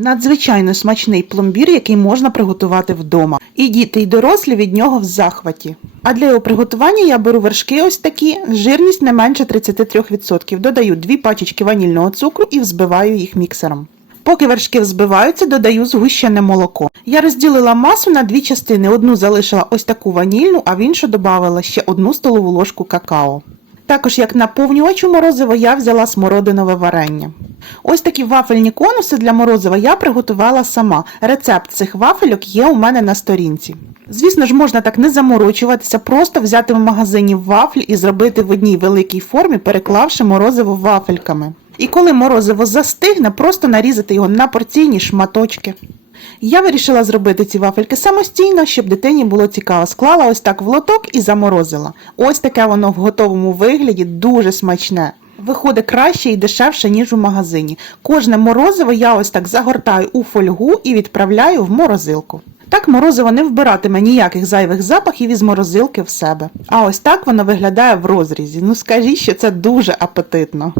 Надзвичайно смачний пломбір, який можна приготувати вдома. І діти, і дорослі від нього в захваті. А для його приготування я беру вершки ось такі, жирність не менше 33%. Додаю дві пачечки ванільного цукру і взбиваю їх міксером. Поки вершки взбиваються, додаю згущене молоко. Я розділила масу на дві частини. Одну залишила ось таку ванільну, а в іншу додала ще одну столову ложку какао. Також як наповнювач у морозиво я взяла смородинове варення. Ось такі вафельні конуси для морозива я приготувала сама. Рецепт цих вафельок є у мене на сторінці. Звісно ж, можна так не заморочуватися, просто взяти в магазині вафлі і зробити в одній великій формі, переклавши морозиво вафельками. І коли морозиво застигне, просто нарізати його на порційні шматочки. Я вирішила зробити ці вафельки самостійно, щоб дитині було цікаво. Склала ось так в лоток і заморозила. Ось таке воно в готовому вигляді дуже смачне. Виходить краще і дешевше, ніж у магазині. Кожне морозиво я ось так загортаю у фольгу і відправляю в морозилку. Так морозиво не вбиратиме ніяких зайвих запахів із морозилки в себе. А ось так воно виглядає в розрізі. Ну скажіть, що це дуже апетитно.